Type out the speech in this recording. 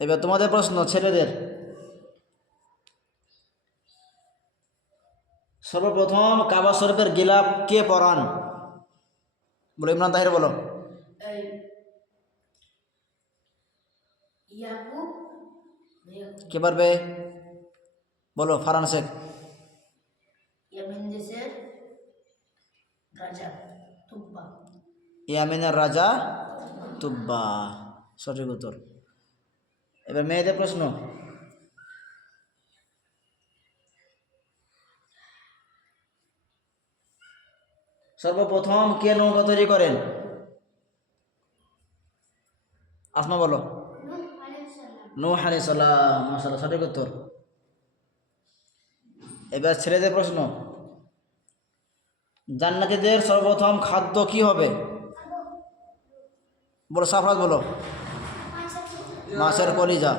এবার তোমাদের প্রশ্ন, ছেলেদের। সর্বপ্রথম কাবা শরীফের গিলাফ কে পরান? বলো, ইমরান তাহির বলো। কে পারবে? বলো, ফারহান শেখ। ইয়ামিনের রাজা তুব্বা, সঠিক উত্তর। এবার মেয়েদের প্রশ্ন। সর্বপ্রথম কে নৌকা তৈরি করেন? আসমা বলো। নূহ আলাইহিস সালাম, মাশাআল্লাহ, সঠিক উত্তর। এবার ছেলেদের প্রশ্ন। জান্নাতীদের সর্বপ্রথম খাদ্য কি হবে? বলো, সাফরাত বলো। মাছের কলিজা।